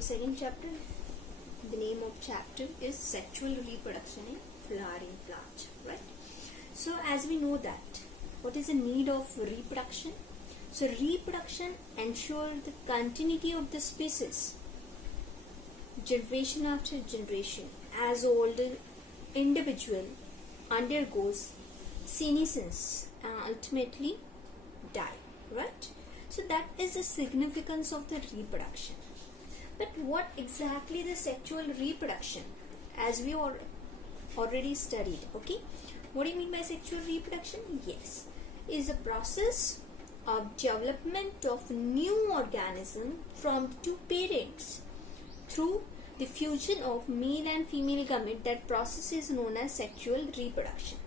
second chapter, the name of chapter is sexual reproduction in flowering plant, right? So as we know that, what is the need of reproduction? So reproduction ensures the continuity of the species, generation after generation, as older individual undergoes senescence and ultimately die, right? So that is the significance of the reproduction. But what exactly the sexual reproduction, as we already studied, okay? What do you mean by sexual reproduction? Yes, is a process of development of new organism from two parents through the fusion of male and female gamete. That process is known as sexual reproduction.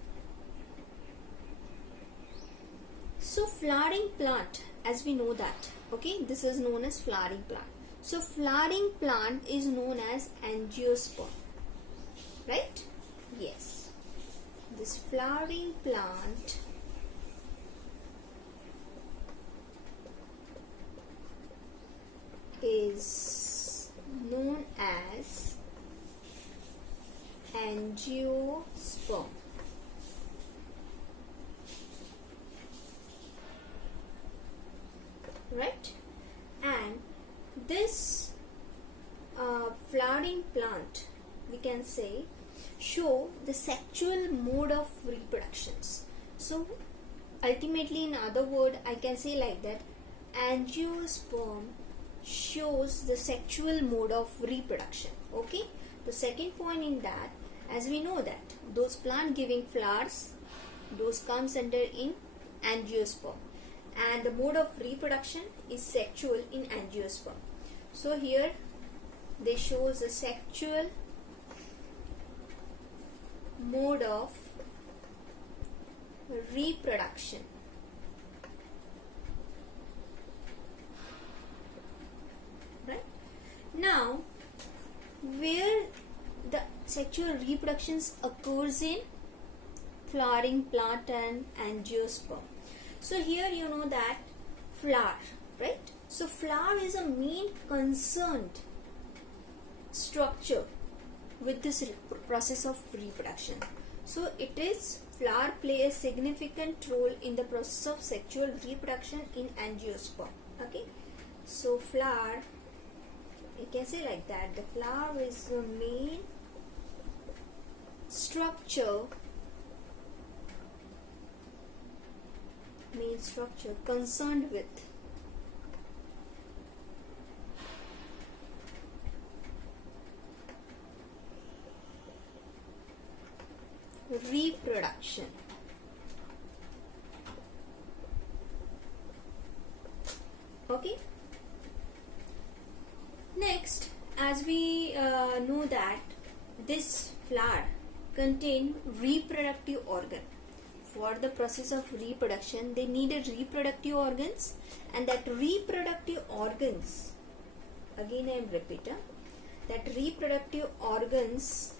So flowering plant, as we know that, okay, this is known as flowering plant. So flowering plant is known as angiosperm, right? Yes, this flowering plant is known as angiosperm. Right? And this flowering plant, we can say, show the sexual mode of reproductions. So ultimately, in other word, I can say like that, angiosperm shows the sexual mode of reproduction. Okay, the second point in that, as we know that those plant giving flowers, those comes under in angiosperm, and the mode of reproduction is sexual in angiosperm. So here they shows the sexual mode of reproduction. Right? Now, where the sexual reproductions occurs in flowering plant and angiosperm. So here you know that flower, right? So flower is a main concerned structure with this process of reproduction. So it is, flower play a significant role in the process of sexual reproduction in angiosperm. Okay, so flower, you can say like that, the flower is the main structure concerned with reproduction. Okay, next, as we know that this flower contain reproductive organ. For the process of reproduction, they needed reproductive organs, and that reproductive organs, again I am repeating, that reproductive organs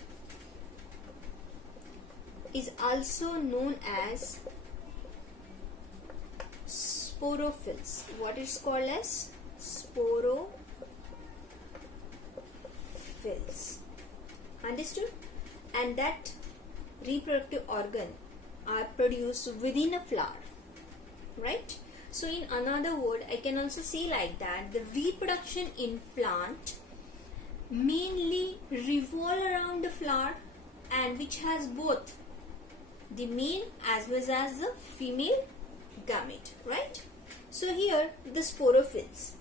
is also known as sporophylls. What is called as sporophylls. Understood? And that reproductive organ are produced within a flower, right? So in another word, I can also say like that, the reproduction in plant mainly revolve around the flower, and which has both the male as well as the female gamete, right? So here the sporophylls.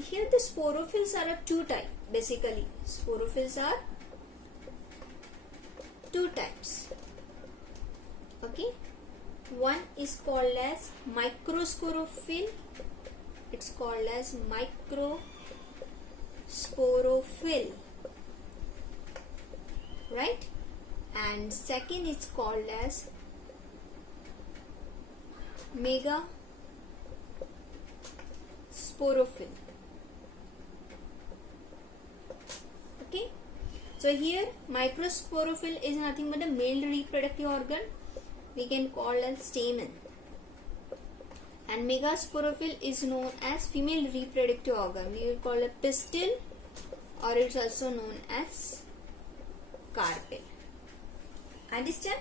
Here the sporophylls are of two types. Basically, sporophylls are two types. Okay, one is called as microsporophyll. It's called as microsporophyll, right? And second is called as megasporophyll. Okay, so here microsporophyll is nothing but a male reproductive organ, we can call as stamen, and megasporophyll is known as female reproductive organ, we will call a pistil or it's also known as carpel. Understand?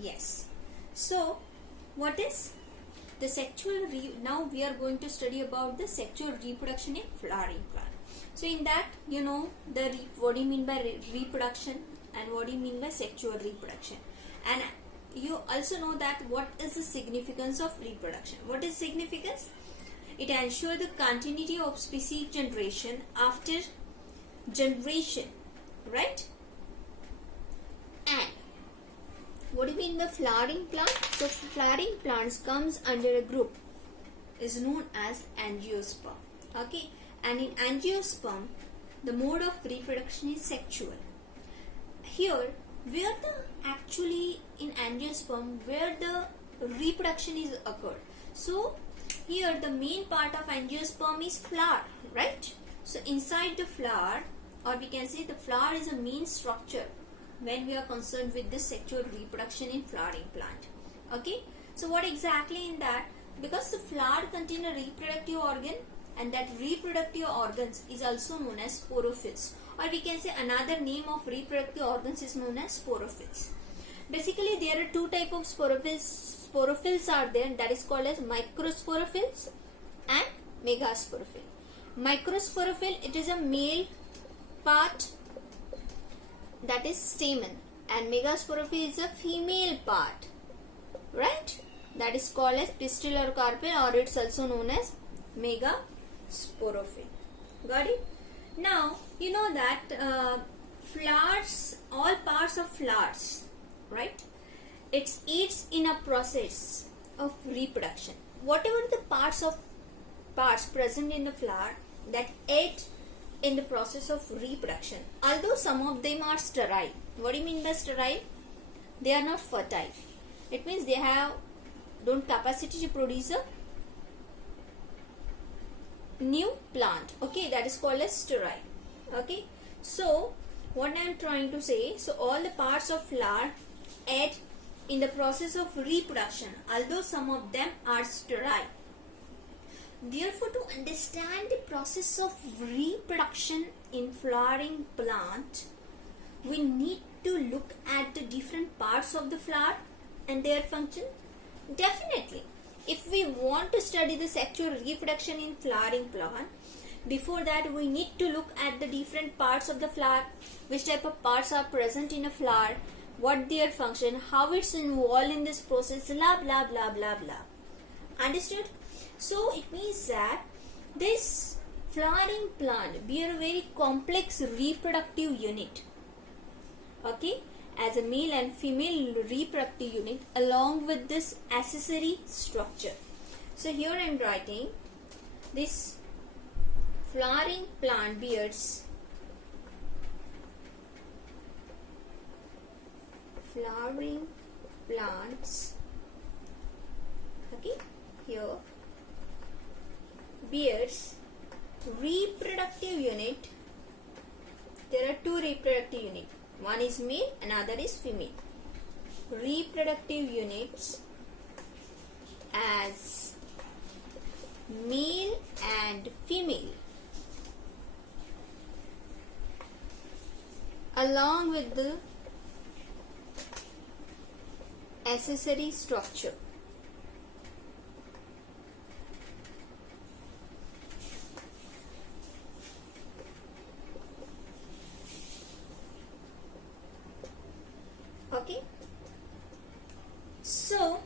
Yes. So what is the sexual now we are going to study about the sexual reproduction in flowering plant. So in that, you know what do you mean by reproduction and what do you mean by sexual reproduction, and you also know that what is the significance of reproduction. What is significance? It ensures the continuity of species generation after generation, right? And what do you mean by flowering plant? So flowering plants comes under a group is known as angiosperm. Okay, and in angiosperm the mode of reproduction is sexual. Here where the actually in angiosperm where the reproduction is occurred. So here the main part of angiosperm is flower, right? So inside the flower, or we can say the flower is a main structure when we are concerned with the sexual reproduction in flowering plant. Okay, so what exactly in that? Because the flower contains a reproductive organ, and that reproductive organs is also known as sporophylls, or we can say another name of reproductive organs is known as sporophylls. Basically there are two types of sporophylls are there, that is called as microsporophylls and megasporophyll. Microsporophyll, it is a male part, that is stamen, and megasporophyll is a female part, right? That is called as pistil or carpel, or it's also known as megasporophyll. Got it? Now you know that flowers, all parts of flowers, right, it aids in a process of reproduction. Whatever the parts present in the flower that aid in the process of reproduction, although some of them are sterile. What do you mean by sterile? They are not fertile. It means they don't capacity to produce a new plant. Okay, that is called as sterile. Okay, so what I am trying to say, so all the parts of flower aid in the process of reproduction, although some of them are sterile. Therefore, to understand the process of reproduction in flowering plant, we need to look at the different parts of the flower and their function. Definitely, if we want to study the sexual reproduction in flowering plant, before that we need to look at the different parts of the flower, which type of parts are present in a flower, what their function, how it's involved in this process, blah blah blah blah blah. Understood? So it means that this flowering plant bear a very complex reproductive unit, okay, as a male and female reproductive unit along with this accessory structure. So here I am writing this flowering plant bears flowering plants, okay, here bears reproductive unit. There are two reproductive units, one is male, another is female. Reproductive units as male and female along with the accessory structure. Okay, so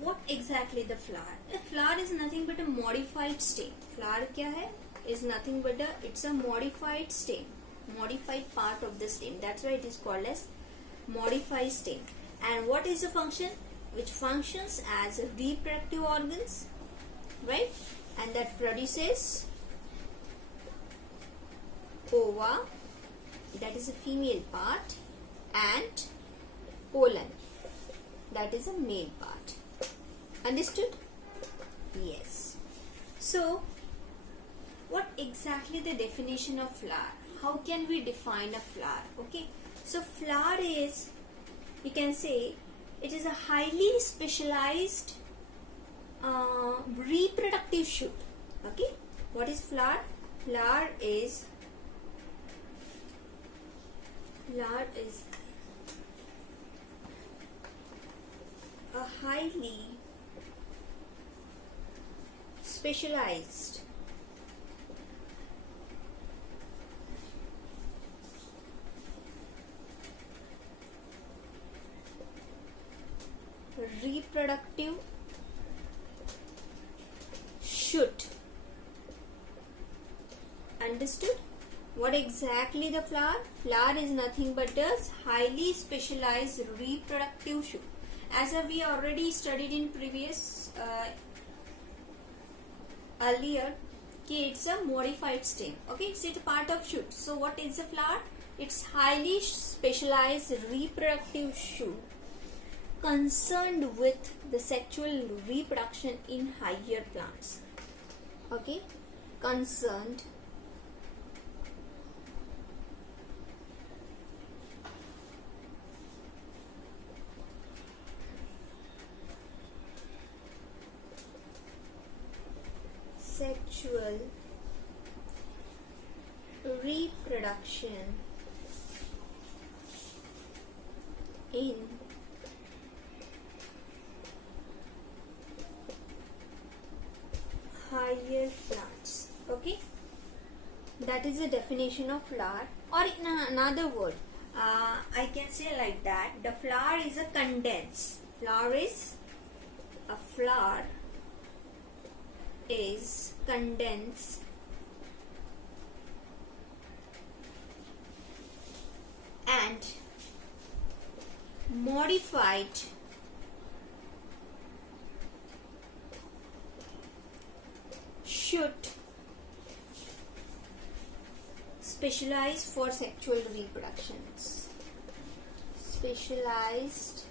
what exactly the flower? A flower is nothing but a modified stem. Flower क्या है? Is nothing but it's a modified stem, modified part of the stem. That's why it is called as modified stem. And what is the function? Which functions as reproductive organs, right? And that produces ova, that is a female part, and pollen, that is a male part. Understood? Yes. So what exactly the definition of flower? How can we define a flower? Okay, so flower is, we can say, it is a highly specialized reproductive shoot. Okay, what is flower? Flower is Flower is a highly specialized reproductive shoot. Understood? What exactly the flower? Flower is nothing but a highly specialized reproductive shoot. As we already studied in previous earlier, it's a modified stem. Okay, it's a part of shoot. So what is the flower? It's highly specialized reproductive shoot concerned with the sexual reproduction in higher plants. Okay, concerned sexual reproduction in higher plants. Okay, that is the definition of flower, or in another word, I can say like that: the flower is a condense. Flower is condensed and modified should specialize for sexual reproductions. Specialized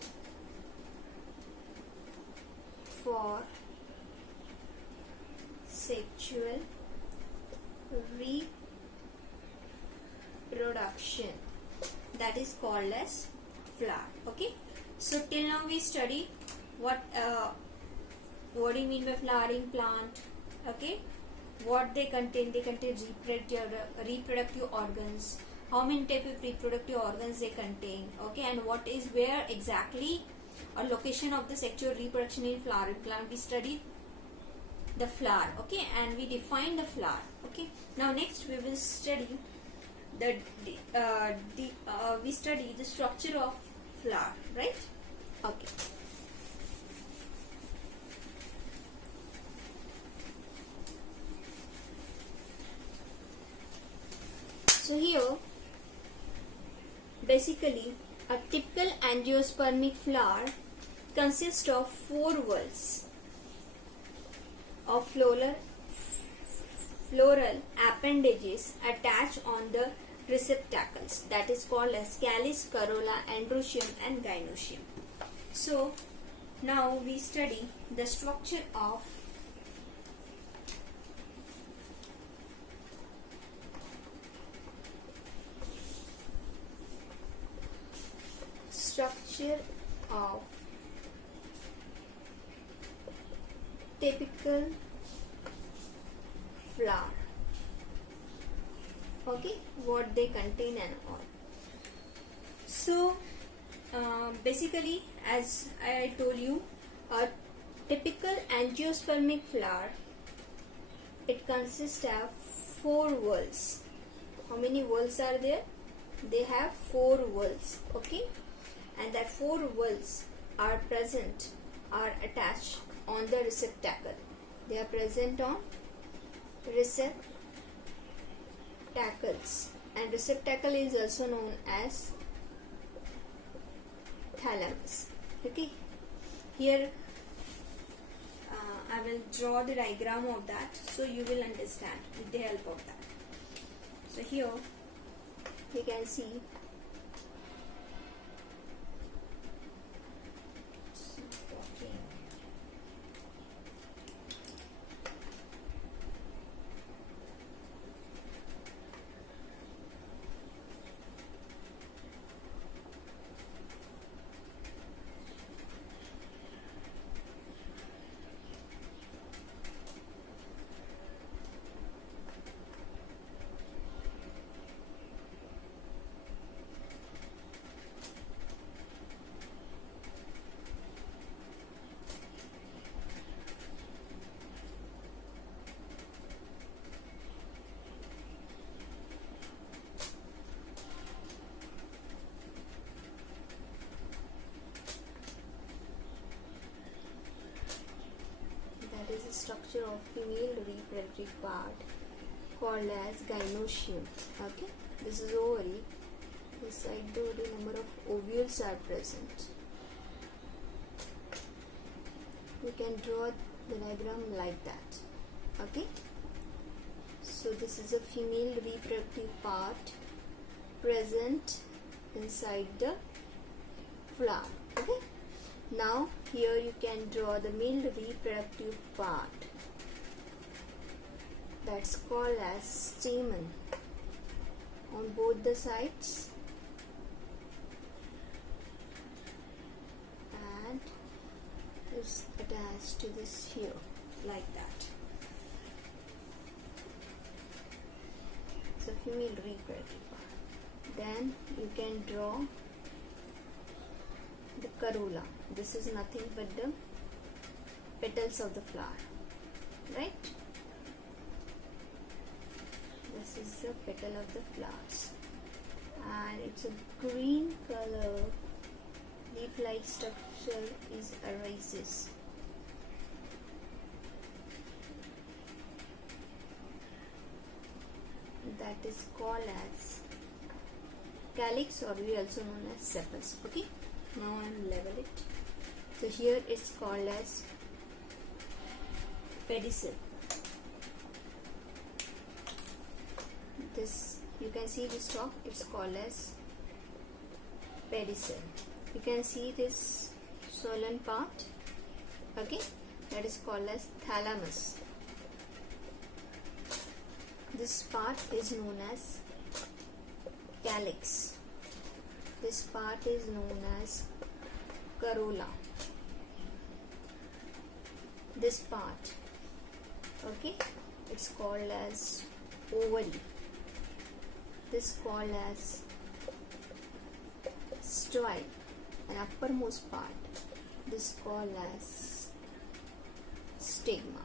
for sexual reproduction, that is called as flower. Okay, so till now we study what do you mean by flowering plant. Okay, what they contain. They contain reproductive organs. How many type of reproductive organs they contain. Okay, and what is where exactly a location of the sexual reproduction in flowering plant. We studied the flower. Okay, and we define the flower. Okay, now next we will study we study the structure of flower, right? Okay, so here basically a typical angiospermic flower consists of 4 whorls of floral appendages attached on the receptacles, that is called as Calyx, Corolla, Androecium and Gynoecium. So now we study the structure of typical flower. Okay, what they contain and all. So basically, as I told you, a typical angiospermic flower, it consists of 4 whorls. How many whorls are there? They have 4 whorls. Okay, and that 4 whorls are attached on the receptacle. They are present on receptacles, and receptacle is also known as thalamus. Okay, here I will draw the diagram of that, so you will understand with the help of that. So here you can see structure of female reproductive part called as gynoecium. Okay, this is ovary. Inside the ovary, number of ovules are present. You can draw the diagram like that. Okay, so this is a female reproductive part present inside the flower. Okay, now here you can draw the male reproductive part, that's called as stamen on both the sides, and is attached to this here like that. So female reproductive part. Then you can draw the corolla. This is nothing but the petals of the flower, right? This is the petal of the flowers, and it's a green color leaf-like structure is arises. That is called as calyx, or we also known as sepals. Okay, now I am level it. So here it's called as pedicel. This you can see this top, it's called as pedicel. You can see this swollen part, okay, that is called as thalamus. This part is known as calyx. This part is known as corolla. This part, okay, it's called as ovary. This called as style, and uppermost part, this called as stigma.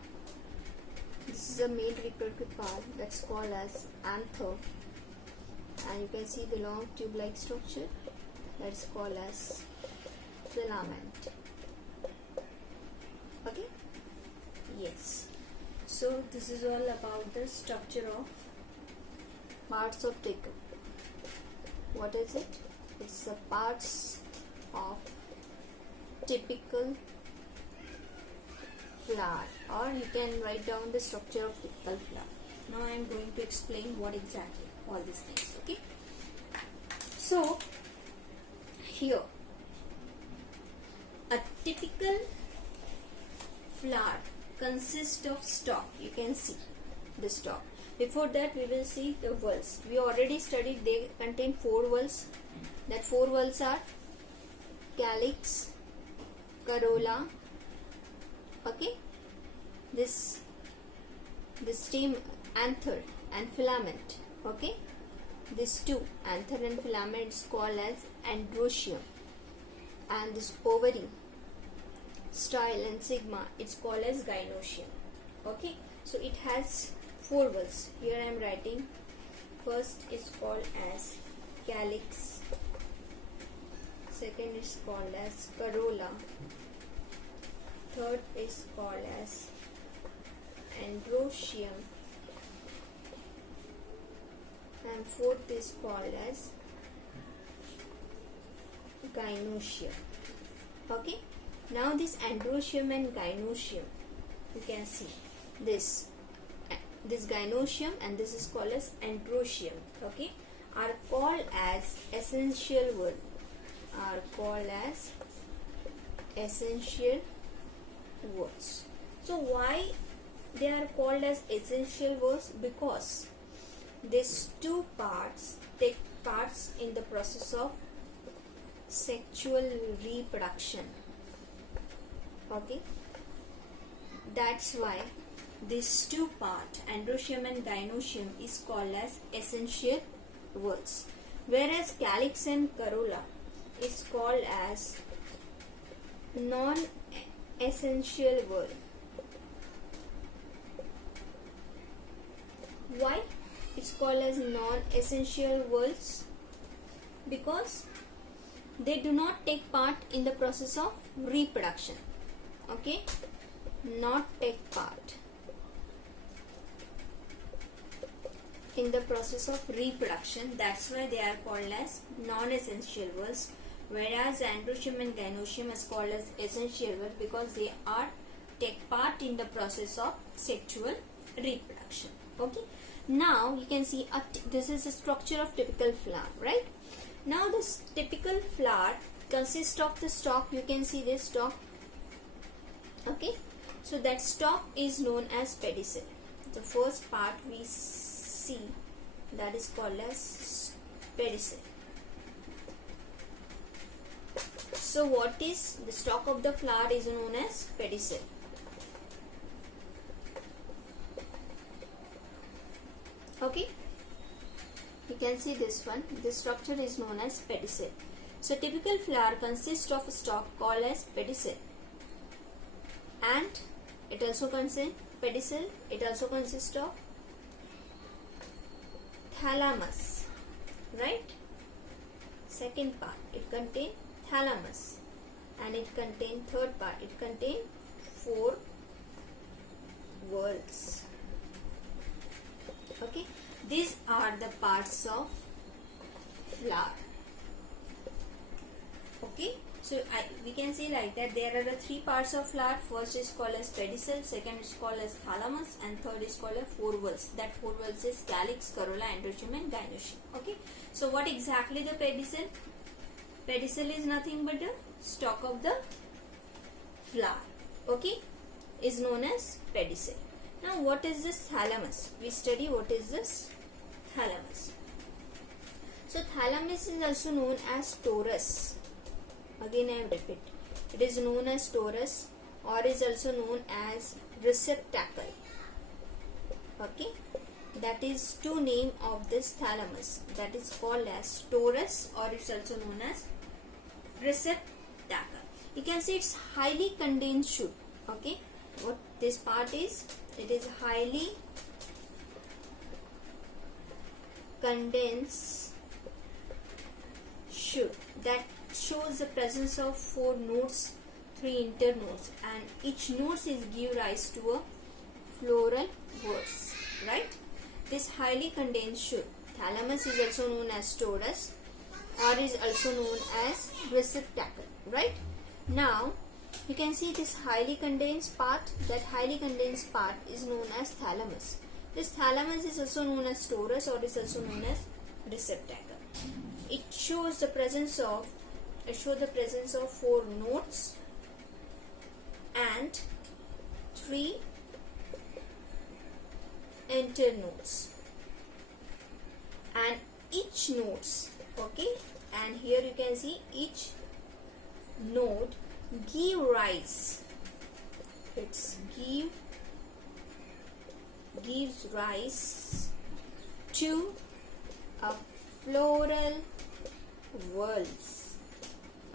This is a male reproductive part, that's called as anther, and you can see the long tube-like structure, that's called as filament. Okay, yes, so this is all about the structure of parts of tickle. What is it? It's the parts of typical flower, or you can write down the structure of typical flower. Now I am going to explain what exactly all these things. Okay, so here a typical flower consists of stalk. You can see the stalk. Before that we will see the whorls. We already studied they contain 4 whorls. That 4 whorls are calyx, corolla, okay, this stem, anther and filament, okay, these two, anther and filament, is called as androecium, and this ovary, style and sigma, it's called as gynoecium. Okay, so it has 4 whorls. Here I am writing. First is called as calyx, second is called as corolla, third is called as androecium, and fourth is called as gynoecium. Okay, now this androecium and gynoecium, you can see this gynoecium and this is called as androecium, okay, are called as essential word, are called as essential words. So why they are called as essential words? Because these two parts take parts in the process of sexual reproduction. Okay, that's why these two parts, androecium and gynoecium, is called as essential words, whereas calyx and corolla is called as non-essential word. Why it's called as non-essential words? Because they do not take part in the process of reproduction. Okay, not take part in the process of reproduction. That's why they are called as non-essential whorls, whereas androecium and gynoecium is called as essential whorls because they are take part in the process of sexual reproduction. Okay, now you can see this is the structure of typical flower, right? Now this typical flower consists of the stalk. You can see this stalk. Okay, so that stalk is known as pedicel. The first part we see, that is called as pedicel. So what is the stalk of the flower is known as pedicel. Okay, you can see this one. This structure is known as pedicel. So typical flower consists of a stalk called as pedicel, and it also contains pedicel. It also consists of thalamus, right? Second part, it contains thalamus, and it contains third part, it contains 4 whorls. Okay, these are the parts of flower. Okay, so we can see like that there are the 3 parts of flower. First is called as pedicel, second is called as thalamus, and third is called as 4 whorls. That 4 whorls is calyx, corolla, androecium and gynoecium. Okay, so what exactly the pedicel? Pedicel is nothing but the stalk of the flower. Okay, is known as pedicel. Now what is this thalamus? We study what is this thalamus. So thalamus is also known as torus. Again I repeat, it is known as torus or is also known as receptacle. Okay, that is 2 name of this thalamus, that is called as torus or it's also known as receptacle. You can see it's highly condensed shoot. Okay, what this part is, it is highly condensed shoot that shows the presence of 4 nodes, 3 internodes, and each node is give rise to a floral verse, right? This highly condensed shoot, thalamus, is also known as torus or is also known as receptacle, right? Now you can see this highly condensed part. That highly condensed part is known as thalamus. This thalamus is also known as torus or is also known as receptacle. It shows the presence of 4 nodes and 3 internodes, and each nodes, okay, and here you can see each node give rise, gives rise to a floral whorls.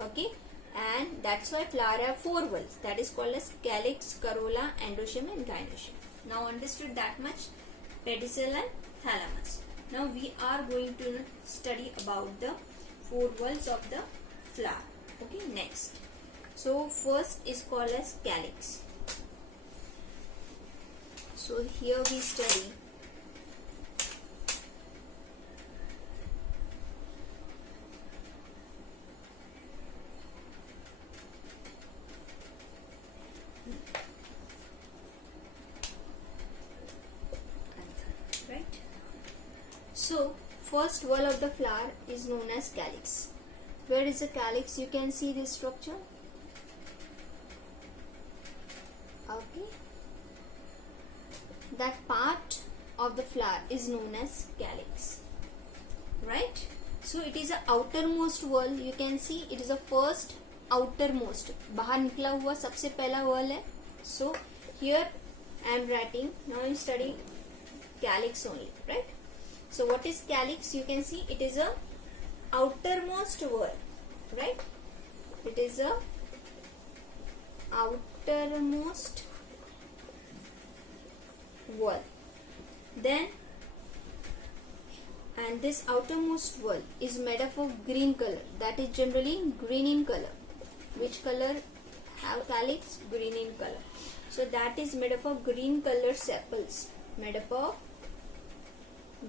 Okay, and that's why flower have 4 whorls, that is called as calyx, corolla, androecium and gynoecium. Now understood that much, pedicel and thalamus. Now we are going to study about the 4 whorls of the flower. Okay, next. So first is called as calyx. So here we study right. So first whorl of the flower is known as calyx. Where is the calyx? You can see this structure. Okay, that part of the flower is known as calyx, right? So it is a outermost whorl. You can see it is a first outermost, बाहर निकला हुआ सबसे पहला whorl है. So here I am writing, now I am studying calyx only, right? So what is calyx? You can see it is a outermost whorl, right? It is a outermost whorl. Then, and this outermost whorl is made up of green color, that is generally green in color. Which color have calyx? Green in color. So that is made up of green colored sepals. Made up of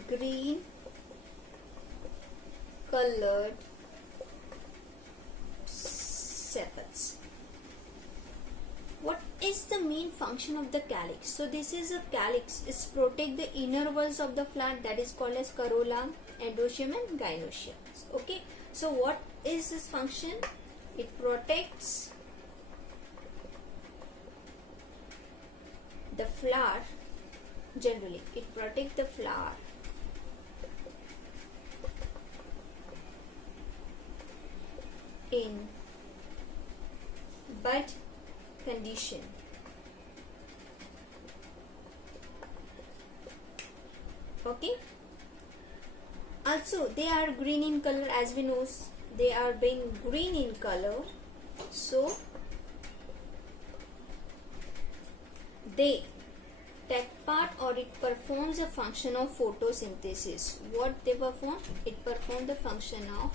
green colored sepals. What is the main function of the calyx? So this is a calyx. It's protect the inner walls of the flower, that is called as corolla, endoecium and gynoecium. Okay. So what is this function? It protects the flower. Generally, it protects the flower in bud condition. Okay. Also, they are green in color, as we know. They are being green in color, so they take part, or it performs a function of photosynthesis. What they perform? It performs the function of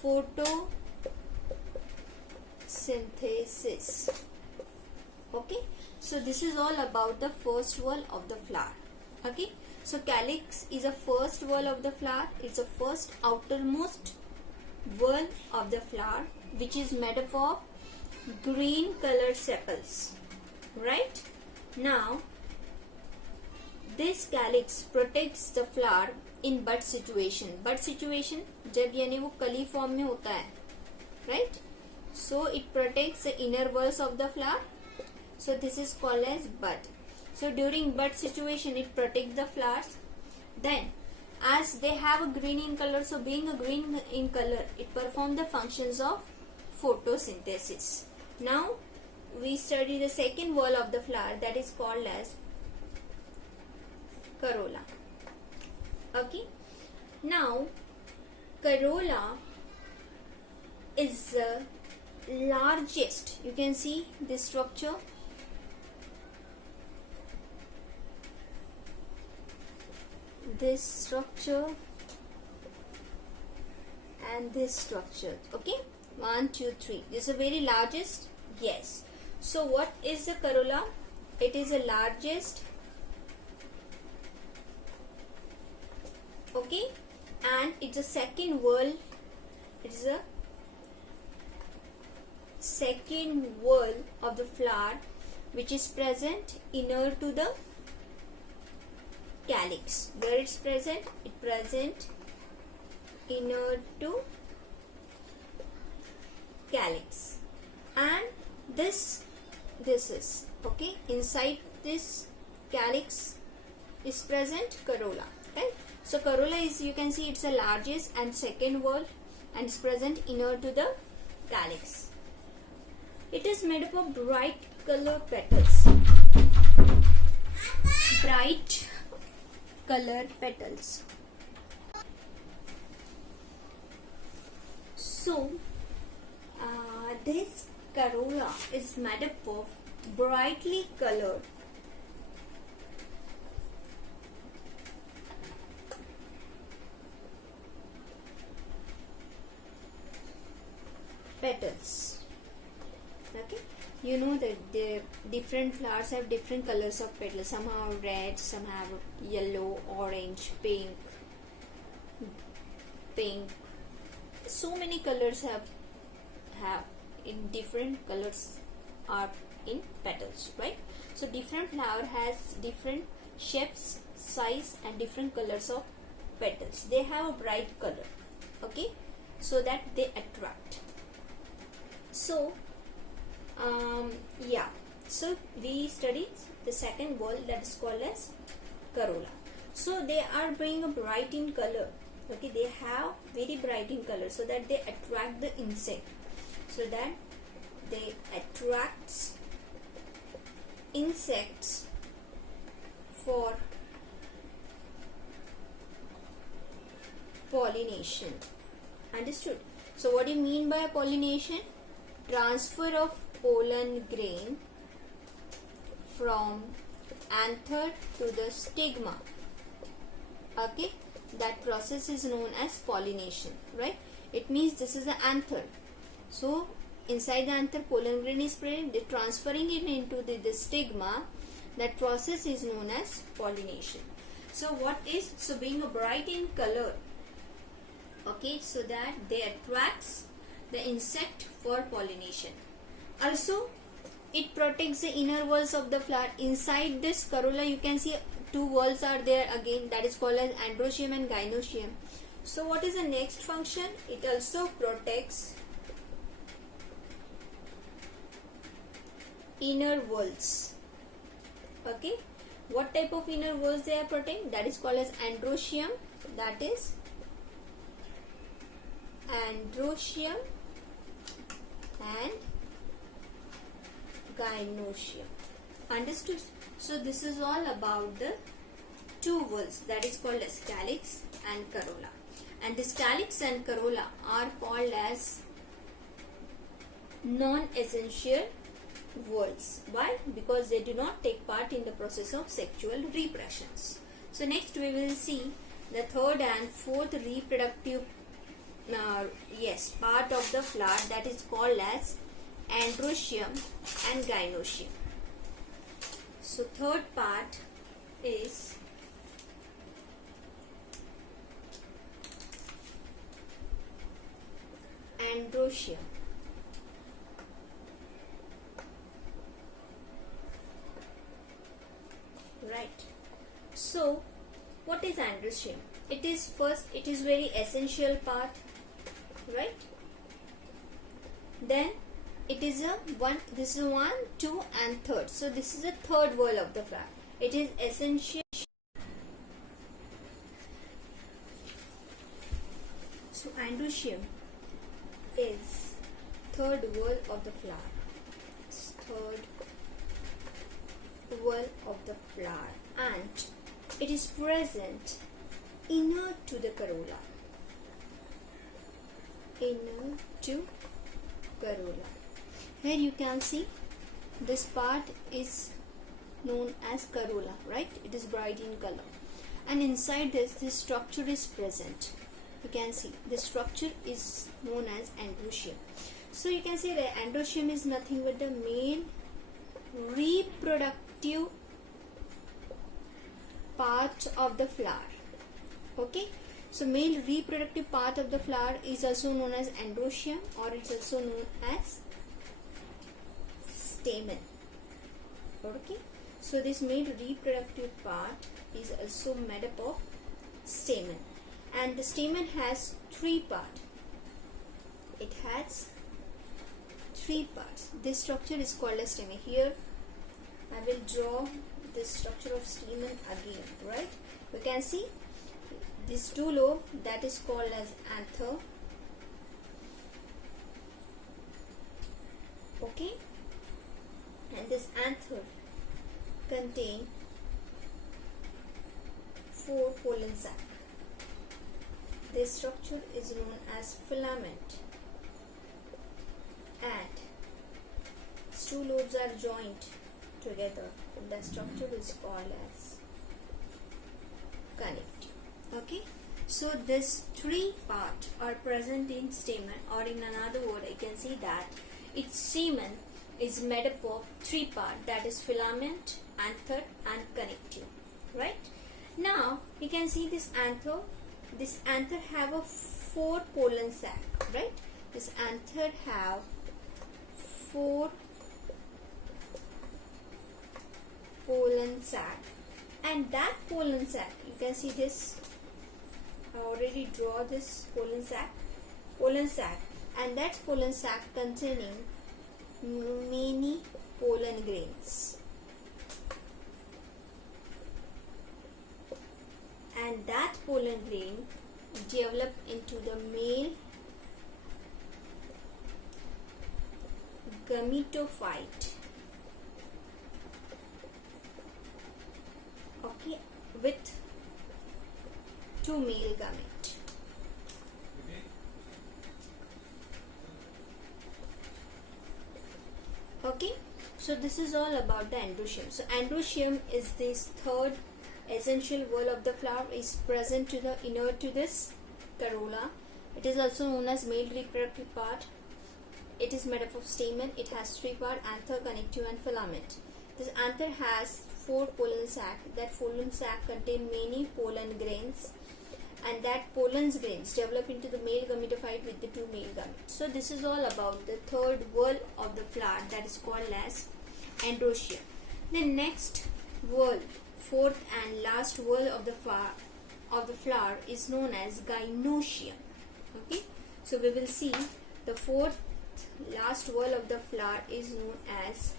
photosynthesis. Okay, so this is all about the first wall of the flower. Okay, so calyx is a first wall of the flower. It's the first outermost wall of the flower, which is made up of green colored sepals. Right now, this calyx protects the flower in bud situation. Bud situation जब यानी वो कली form में होता है, right? So it protects the inner walls of the flower. So this is called as bud. So during bud situation, it protects the flowers. Then, as they have a green in color, so being a green in color, it performs the functions of photosynthesis. Now we study the second wall of the flower, that is called as corolla. Okay. Now, corolla is the largest. You can see this structure. This structure and this structure. Okay, 1, 2, 3. This is the very largest. Yes. So what is the corolla? It is the largest. Okay, and it's a second wall. It is a second wall of the flower, which is present inner to the calyx. Where it's present? It present inner to calyx, and this is okay. Inside this calyx is present corolla. Right? So corolla is, you can see, it's the largest and second wall, and it's present inner to the calyx. It is made up of bright color petals. Bright colored petals. So this corolla is made up of brightly colored petals. Okay, you know that the different flowers have different colors of petals. Some have red, some have yellow, orange, pink. So many colors have in different colors are in petals, right? So different flower has different shapes, size, and different colors of petals. They have a bright color, okay, so that they attract. So yeah, so we studied the second wall, that is called as corolla. So they are being a bright in color. Okay, they have very bright in color, so that they attract the insect. So that they attracts insects for pollination. Understood? So what do you mean by pollination? Transfer of pollen grain from anther to the stigma. Okay, that process is known as pollination, right? It means this is the anther. So inside the anther pollen grain is present, transferring it into the stigma. That process is known as pollination. So being a bright in color, okay, so that they attracts the insect for pollination. Also, it protects the inner walls of the flower. Inside this corolla, you can see two walls are there again, that is called as androecium and gynoecium. So what is the next function? It also protects inner walls. Okay, what type of inner walls they are protecting? That is called as androecium, that is androecium and gynoecium. Understood? So this is all about the two walls, that is called as calyx and corolla. And this calyx and corolla are called as non-essential walls. Why? Because they do not take part in the process of sexual reproductions. So next we will see the third and fourth reproductive part of the flower, that is called as androecium and gynoecium. So third part is androecium. Right. So what is androecium? It is very essential part, right? Then it is this is 1, 2 and third. So this is the third wall of the flower. It is essential. So androecium is third wall of the flower. Third wall of the flower, and it is present inner to the corolla. Inner to corolla. Here you can see this part is known as corolla, right? It is bright in color, and inside this structure is present. You can see this structure is known as androecium. So you can say that androecium is nothing but the main reproductive part of the flower. Okay, so male reproductive part of the flower is also known as androecium, or it's also known as stamen. Okay, so this male reproductive part is also made up of stamen, and the stamen has three parts. It has three parts. This structure is called as stamen. Here I will draw this structure of stamen again, right? You can see this two lobe, that is called as anther. Okay, and this anther contain 4 pollen sac. This structure is known as filament, and these two lobes are joined together. The structure is called as connective. Okay, so this 3 parts are present in stamen, or in another word I can see that its stamen is made up of 3 parts, that is filament, anther and connective. Right, now you can see this anther. This anther have a 4 pollen sac, right? This anther have 4 pollen sac, and that pollen sac, you can see this, I already draw this pollen sac, and that pollen sac containing many pollen grains, and that pollen grain develop into the male gametophyte. Okay, with 2 male gamete. Okay, so this is all about the androecium. So androecium is this third essential wall of the flower, is present to the inner to this corolla. It is also known as male reproductive part. It is made up of stamen. It has three parts: anther, connective, and filament. This anther has 4 pollen sac. That pollen sac contain many pollen grains, and that pollen grains develop into the male gametophyte with the 2 male gametes. So this is all about the third whorl of the flower, that is called as androecium. The next whorl, fourth and last whorl of the flower is known as gynoecium. Okay, so we will see the fourth last whorl of the flower is known as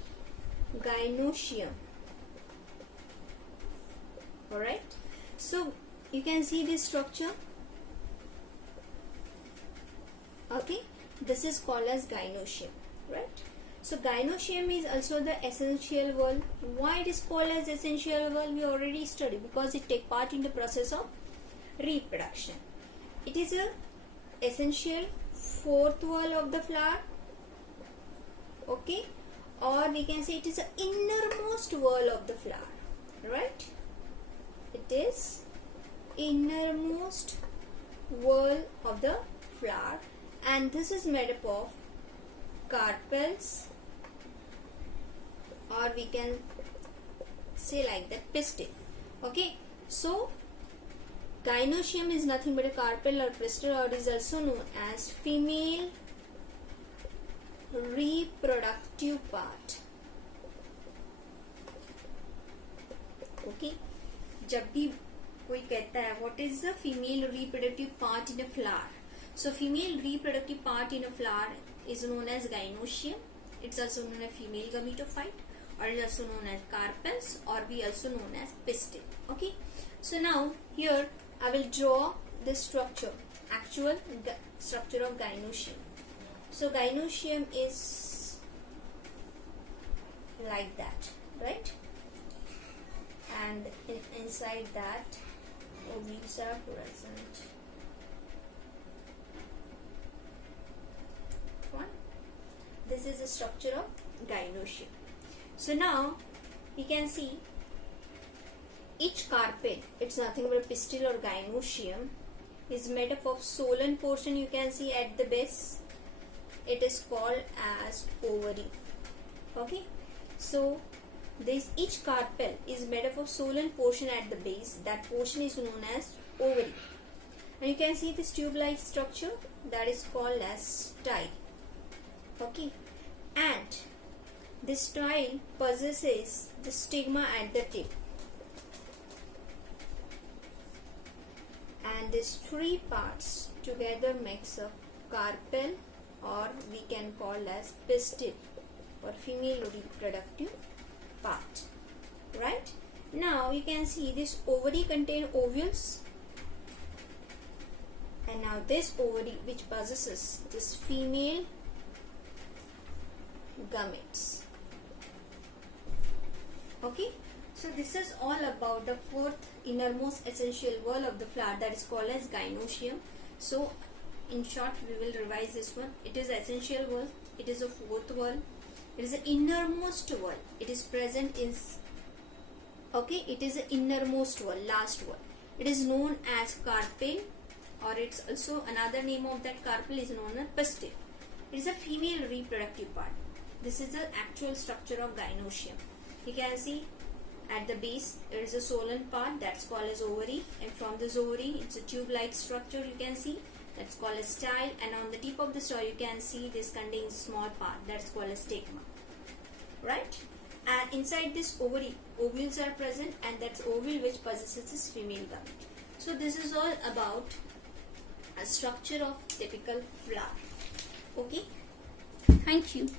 gynoecium. Alright, so you can see this structure. Okay, this is called as gynoecium, right? So gynoecium is also the essential whorl. Why it is called as essential whorl? We already studied, because it take part in the process of reproduction. It is a essential fourth whorl of the flower. Okay, or we can say it is the innermost whorl of the flower, right? It is innermost whorl of the flower, and this is made up of carpels, or we can say like that, pistil. Okay, so gynoecium is nothing but a carpel or pistil, or is also known as female reproductive part. Okay, जब भी कोई कहता है what is the female reproductive part in a flower, so female reproductive part in a flower is known as gynoecium. It's also known as female gametophyte, or is also known as carpels, or we also known as pistil. Okay, so now here I will draw the structure, actual structure of gynoecium. So gynoecium is like that, right? And inside that ovules are present. This is the structure of gynoecium. So now you can see each carpel, it's nothing but a pistil or gynoecium, is made up of solen portion. You can see at the base, it is called as ovary. Okay, so this each carpel is made up of solen portion at the base. That portion is known as ovary, and you can see this tube-like structure, that is called as style. Okay, and this style possesses the stigma at the tip, and these 3 parts together makes a carpel, or we can call as pistil or female reproductive part. Right, now you can see this ovary contain ovules, and now this ovary which possesses this female gametes. Okay, so this is all about the fourth innermost essential whorl of the flower, that is called as gynoecium. So in short, we will revise this one. It is essential whorl, it is a fourth whorl, it is the innermost whorl, it is present in, okay, it is the innermost whorl, last whorl. It is known as carpel, or it's also another name of that carpel is known as pistil. It is a female reproductive part. This is the actual structure of gynoecium. You can see at the base there is a solen part, that's called as ovary, and from this ovary it's a tube-like structure, you can see, that's called as style, and on the tip of the style you can see this contains a small part, that's called as stigma. Right, and inside this ovary ovules are present, and that's ovule which possesses this female gamete. So this is all about a structure of typical flower. Okay, thank you.